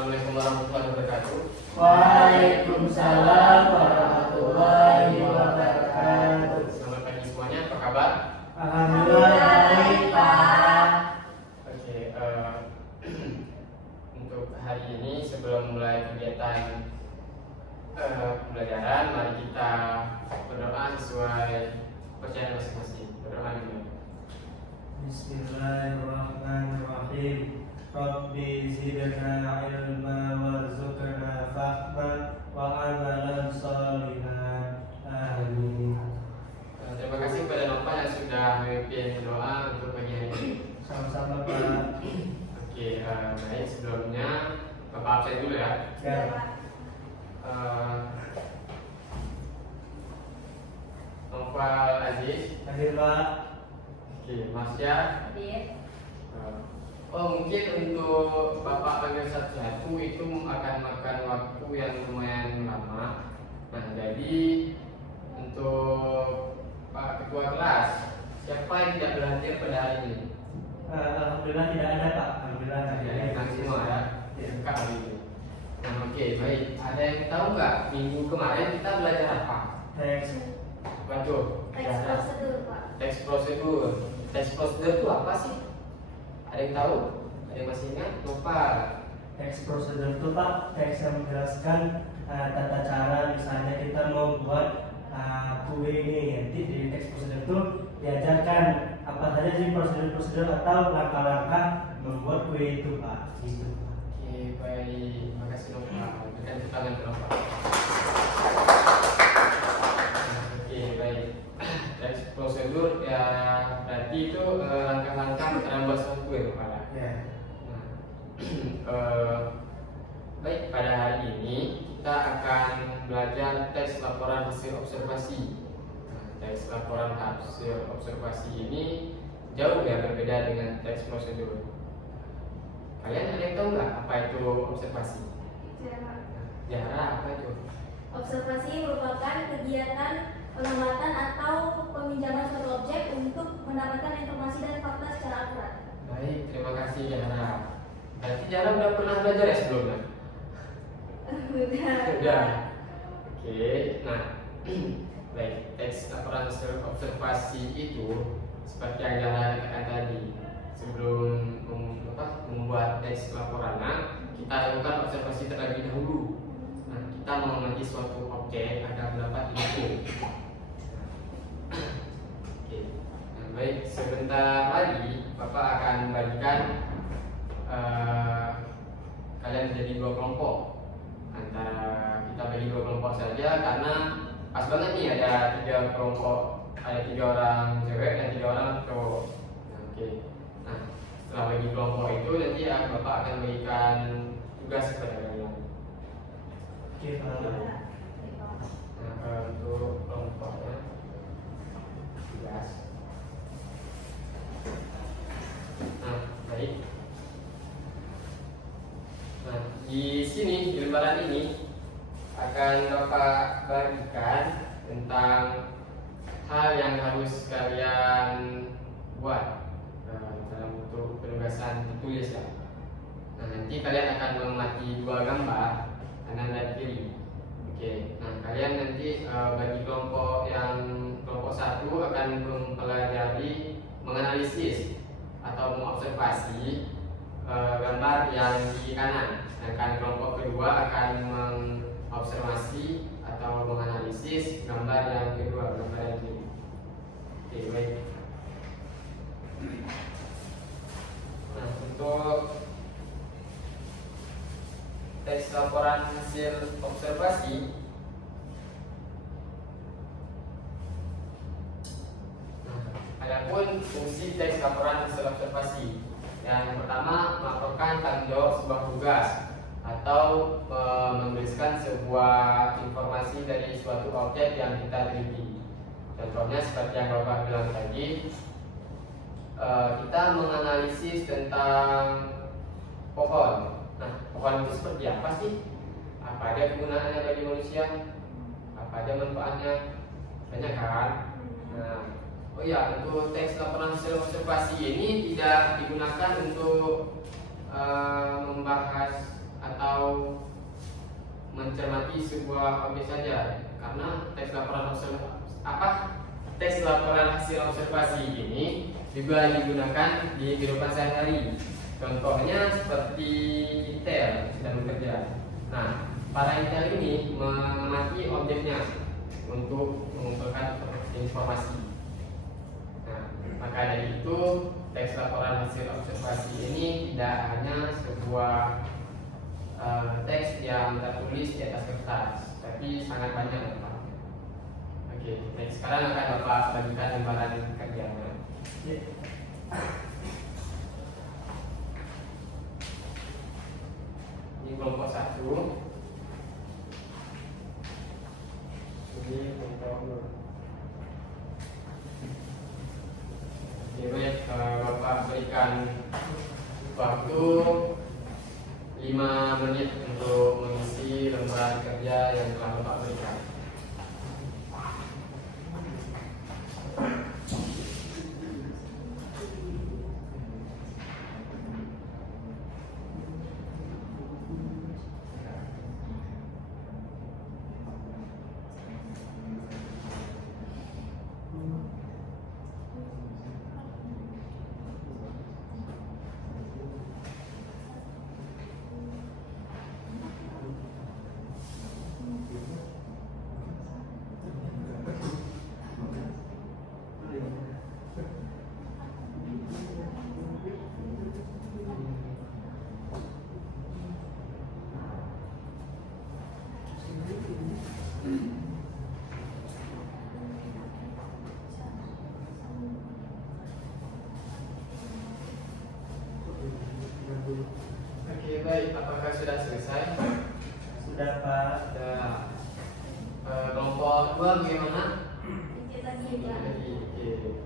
Assalamualaikum warahmatullahi wabarakatuh. Waalaikumsalam warahmatullahi wabarakatuh. Selamat pagi semuanya, apa kabar? Alhamdulillah baik, Pak. Oke, untuk hari ini sebelum mulai kegiatan pembelajaran, mari kita berdoa sesuai percayaan masing-masing. Berdoa dulu. Bismillahirrahmanirrahim. Rabbi zidna ilma warzuqna fahma wa amalan sholihan. Amin. Terima kasih kepada Nova yang sudah memimpin doa untuk pagi hari ini. Sama-sama, Pak. Oke, baik, sebelumnya Bapak absen dulu ya. Ya. Noval Aziz, Hadir, Pak. oke, Masya. Hadir. Oh, mungkin untuk Bapak panggil satu-satu itu akan makan waktu yang lumayan lama. Nah, jadi untuk Pak Ketua Kelas, siapa yang tidak berhadir pada hari ini? Alhamdulillah tidak ada, Pak. Alhamdulillah Ya, kita semua ya, lengkap hari ini. Nah, oke, baik. Ada yang tahu nggak minggu kemarin kita belajar apa? Teks. Waduh, Teks prosedur, Pak. teks prosedur. Teks prosedur itu apa sih? Ada yang tahu? Ada yang masih ingat? Lupa. Teks prosedur itu, Pak, teks yang menjelaskan tata cara, misalnya kita mau buat kue ini. Nanti di teks prosedur itu diajarkan apa saja sih prosedur-prosedur atau langkah-langkah membuat kue itu, Pak. Gitu. Oke, baik. Makasih Nova. Berikan tepuk tangan ke Nova. Oke, baik. Teks prosedur ya berarti itu langkah-langkah cara membuat suatu kue, Pak. Ya. Baik, pada hari ini kita akan belajar teks laporan hasil observasi. Teks laporan hasil observasi ini jauh ya berbeda dengan teks prosedur. Kalian ada yang tahu nggak apa itu observasi? Jara apa itu? Observasi merupakan kegiatan pengamatan atau peminjaman suatu objek untuk mendapatkan informasi dan fakta secara akurat. Baik, terima kasih Jara. Berarti Jara udah pernah belajar ya sebelumnya? Sudah. Oke, nah baik, teks laporan hasil observasi itu seperti yang Jara katakan tadi, sebelum membuat teks laporannya kita lakukan observasi terlebih dahulu. Nah, kita mengamati suatu objek agar mendapat info. Oke, nah, baik, sebentar lagi Bapak akan bagikan kalian menjadi dua kelompok. Antara kita bagi dua kelompok saja karena pas banget nih ada tiga kelompok, ada 3 orang cewek dan 3 orang cowok. Nah, oke. Nah, setelah bagi kelompok itu nanti Bapak akan berikan tugas kepada kalian. Oke, Pak. Nah, untuk kelompoknya tugas. Nah, baik. Nah, di sini di lembaran ini akan Bapak bagikan tentang hal yang harus kalian buat dalam bentuk penugasan tertulis ya. Nah, nanti kalian akan mengamati 2 gambar kanan dan kiri. Oke, nah kalian nanti bagi kelompok yang kelompok 1 akan mempelajari menganalisis atau mengobservasi gambar yang di kanan, sedangkan kelompok kedua akan mengobservasi atau menganalisis gambar yang kedua, gambar yang kiri. Oke, baik. Nah, untuk teks laporan hasil observasi, nah, adapun fungsi teks laporan hasil observasi. Yang pertama, melaporkan tanggung jawab sebuah tugas atau menuliskan sebuah informasi dari suatu objek yang kita teliti. Contohnya seperti yang Bapak bilang tadi, kita menganalisis tentang pohon. Nah, pohon itu seperti apa sih? Apa aja kegunaannya bagi manusia? Apa aja manfaatnya? Banyak kan? Nah, oh ya, untuk teks laporan hasil observasi ini tidak digunakan untuk membahas atau mencermati sebuah objek saja, karena teks laporan hasil observasi ini juga digunakan di kehidupan sehari-hari. Contohnya seperti intel sedang bekerja. Nah, para intel ini mengamati objeknya untuk mengumpulkan informasi. Nah, maka dari itu teks laporan hasil observasi ini tidak hanya sebuah teks yang tertulis di atas kertas, tapi sangat banyak, Bapak. Oke, baik, sekarang akan Bapak bagikan lembaran kerjanya. Ini kelompok 1. Ini kelompok 2. Oke, baik, Bapak berikan waktu 5 menit untuk mengisi lembaran kerja yang telah Bapak berikan. Oke, baik, apakah sudah selesai? Sudah, Pak. Sudah. Kelompok 2 bagaimana? Kita juga. Oke.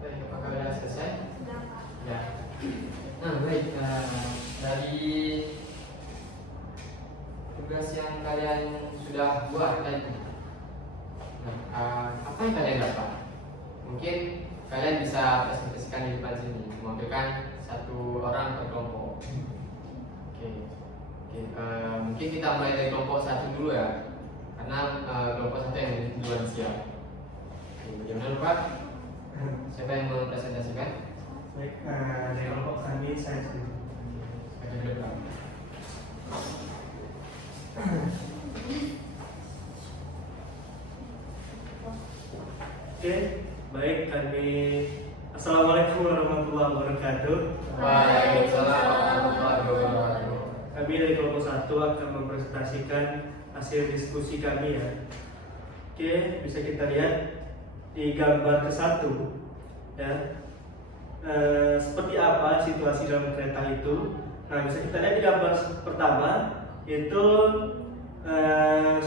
Baik, apakah sudah selesai? Sudah, Pak. Ya. Nah, baik, dari tugas yang kalian sudah buat tadi, apa yang kalian dapat? Mungkin kalian bisa presentasikan di depan sini, mewakilkan satu orang per kelompok. Oke, mungkin kita mulai dari kelompok 1 dulu ya, karena kelompok 1 yang duluan siap. Oke, bagaimana Pak? Siapa yang mau presentasikan? Baik, dari kelompok kami saya sendiri. Oke, ke depan. Oke, baik, kami Assalamualaikum warahmatullahi wabarakatuh. Waalaikumsalam warahmatullahi wabarakatuh. Kami dari kelompok 1 akan mempresentasikan hasil diskusi kami ya. Oke, bisa kita lihat di gambar ke-1 ya. Seperti apa situasi dalam kereta itu. Nah, bisa kita lihat di gambar pertama itu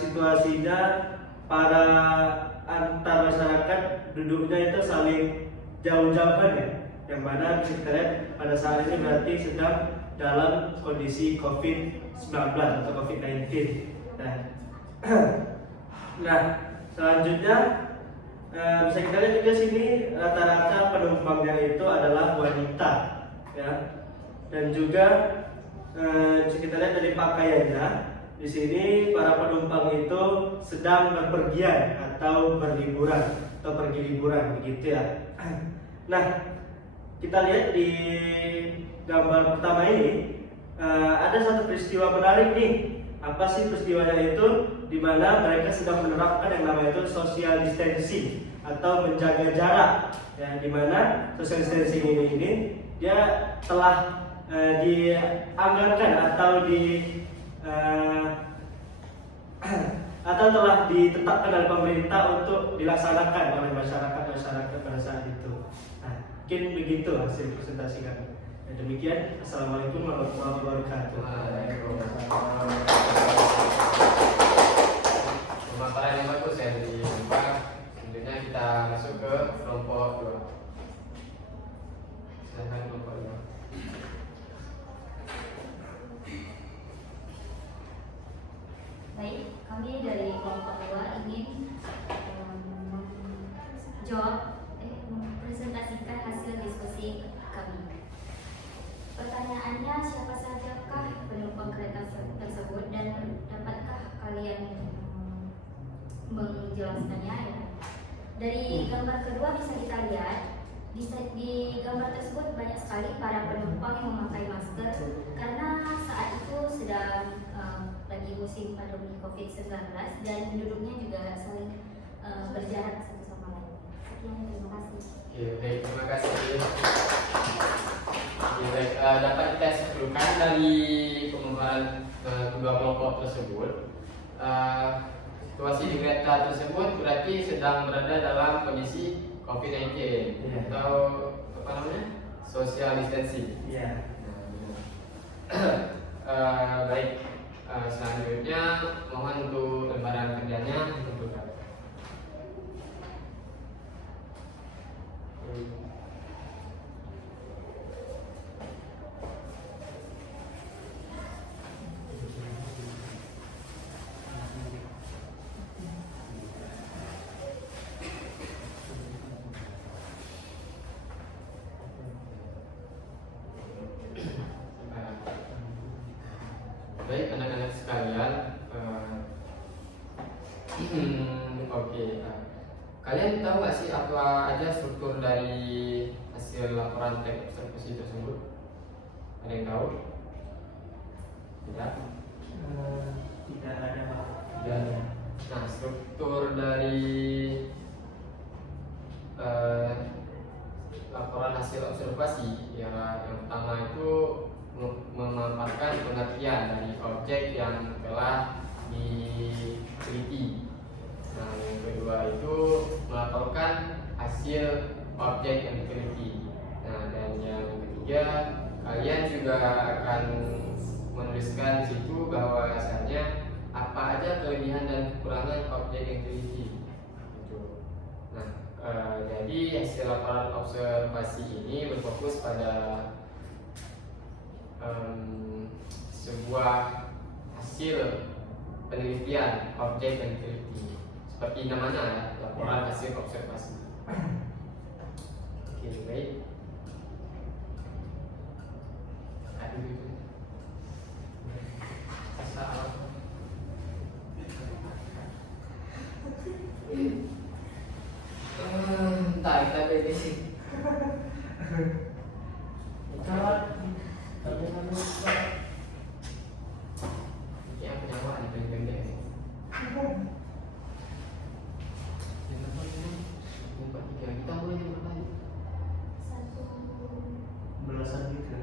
situasinya para antar masyarakat duduknya itu saling jauh-jauhan ya, yang mana bisa kita lihat pada saat ini berarti sedang dalam kondisi COVID-19 atau COVID-19. Nah, selanjutnya bisa kita lihat juga sini rata-rata penumpangnya itu adalah wanita ya, dan juga bisa kita lihat dari pakaiannya. Di sini para penumpang itu sedang berpergian atau berliburan atau pergi liburan begitu ya. Nah, kita lihat di gambar pertama ini ada satu peristiwa menarik nih. Apa sih peristiwanya itu? Di mana mereka sedang menerapkan yang namanya itu social distancing atau menjaga jarak. Ya, di mana social distancing ini dia telah dianggarkan atau atau telah ditetapkan oleh pemerintah untuk dilaksanakan oleh masyarakat pada saat itu. Nah, mungkin begitu hasil presentasi kami. Dan demikian, assalamualaikum warahmatullahi wabarakatuh. Pemaparan yang bagus ya dari Pak. Selanjutnya kita masuk ke kelompok 2. Silakan kelompok 2. Baik, kami dari kelompok 2 ingin mempresentasikan hasil diskusi kami. Pertanyaannya, siapa sajakah penumpang kereta tersebut dan dapatkah kalian menjelaskannya? Ya? Dari gambar kedua bisa kita lihat di gambar tersebut banyak sekali para penumpang yang memakai masker karena saat itu sedang lagi musim pandemi COVID-19 dan duduknya juga saling berjarak satu sama lain. Sekian, terima kasih. Oke, baik, terima kasih. Oke, baik, dapat kita simpulkan dari pemaparan kedua kelompok tersebut, situasi di kereta tersebut berarti sedang berada dalam kondisi COVID-19 atau apa namanya, social distancing. Iya. Baik, selanjutnya mohon untuk lembaran kerjanya ditentukan. Baik anak-anak sekalian, oke. Kalian tahu nggak sih apa aja struktur dari hasil laporan teks observasi tersebut? Ada yang tahu? Tidak? Tidak ada, Pak. Tidak ada. Nah, struktur dari laporan hasil observasi yang pertama itu memaparkan pengertian dari objek yang telah diteliti. Nah, yang kedua itu melaporkan hasil objek yang diteliti. Nah, dan yang ketiga, kalian juga akan menuliskan di situ bahwasanya apa aja kelebihan dan kekurangan objek yang diteliti. Gitu. Nah, jadi hasil laporan observasi ini berfokus pada sebuah hasil penelitian objek yang diteliti, seperti namanya ya, laporan hasil observasi. Oke, baik. Bentar, kita beres. Ini aku nyawa di pendek. Kita mulai jam berapa? Belasan juga.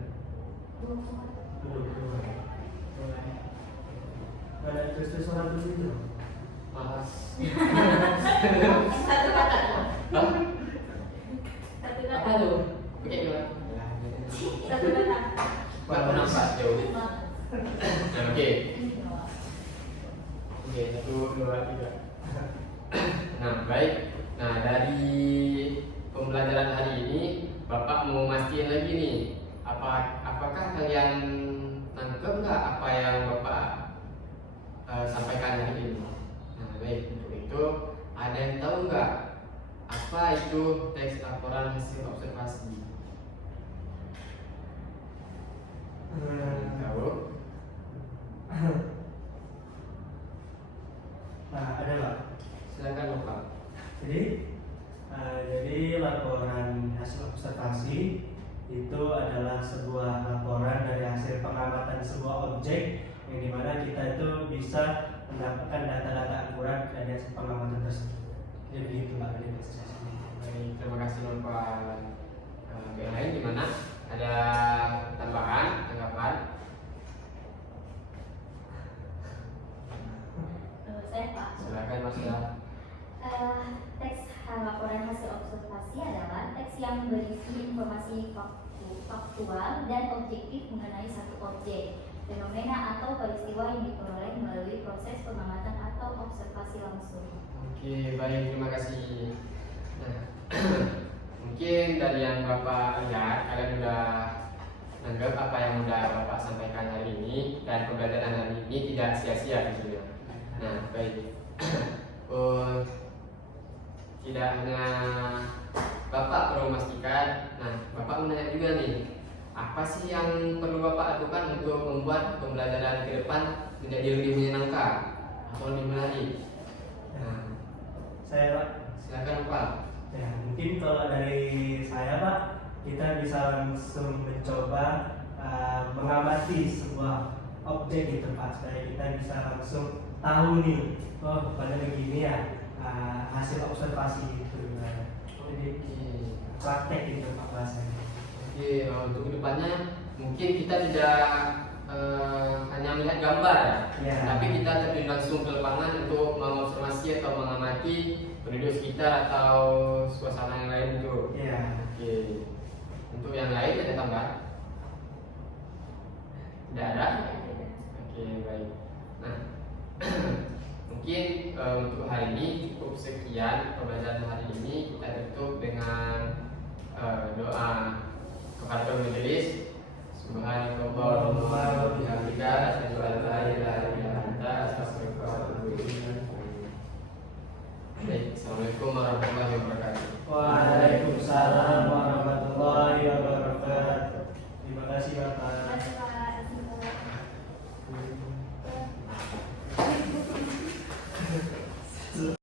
Ada terus orang begitu. Malas. Satu kata. Satu kata. Apa tuh? Oke, gimana? Satu kata. Aku nampak jauh. Nah, oke. Oke, 1, 2, 3. Nah, baik. Nah, dari pembelajaran hari ini, Bapak mau mastiin lagi nih, apakah kalian nangkep nggak apa yang Bapak sampaikan hari ini? Nah, baik, untuk itu ada yang tahu nggak apa itu teks laporan hasil observasi? Tahu? Nah, ada Pak. Silakan Bapak. Jadi laporan hasil observasi itu adalah sebuah laporan dari hasil pengamatan sebuah objek yang dimana kita itu bisa mendapatkan data-data akurat dari hasil pengamatan tersebut. Jadi itu Pak dari presentasinya. Baik, terima kasih Bapak. Yang lain gimana? Ada tambahan, tanggapan? Saya Pak. Silakan Mas ya. Teks laporan hasil observasi adalah teks yang berisi informasi faktual dan objektif mengenai satu objek, fenomena atau peristiwa yang diperoleh melalui proses pengamatan atau observasi langsung. Oke, baik, terima kasih. Nah, mungkin dari yang Bapak lihat, kalian sudah menganggap apa yang sudah Bapak sampaikan hari ini dan pembelajaran hari ini tidak sia-sia tentunya. Nah, baik. Tidak hanya Bapak perlu memastikan, nah Bapak menanya juga nih, apa sih yang perlu Bapak lakukan untuk membuat pembelajaran ke depan menjadi lebih menyenangkan atau lebih menarik? Nah, Saya Pak. silakan Pak. Ya, mungkin kalau dari saya Pak, kita bisa langsung mencoba mengamati sebuah objek gitu Pak, supaya kita bisa langsung tahu nih, oh pada begini ya hasil observasi gitu. Jadi praktek gitu Pak bahasanya. Oke, untuk kedepannya mungkin kita tidak hanya melihat gambar ya, Ya. tapi kita terjun langsung ke lapangan untuk mengobservasi atau mengamati penduduk sekitar atau suasana yang lain itu. Ya. Oke, untuk yang lain ada tambah? Tidak ada? Oke, baik. Nah, mungkin untuk hari ini cukup sekian pembelajaran hari ini. Kita tutup dengan doa kepada majelis. Subhanallahumma wa bihamdika asyhadu an la ilaha illa anta astaghfiruka wa atubu ilaik. Baik, assalamualaikum warahmatullahi wabarakatuh. Waalaikumsalam warahmatullahi wabarakatuh. Terima kasih Bapak. Terima kasih Pak.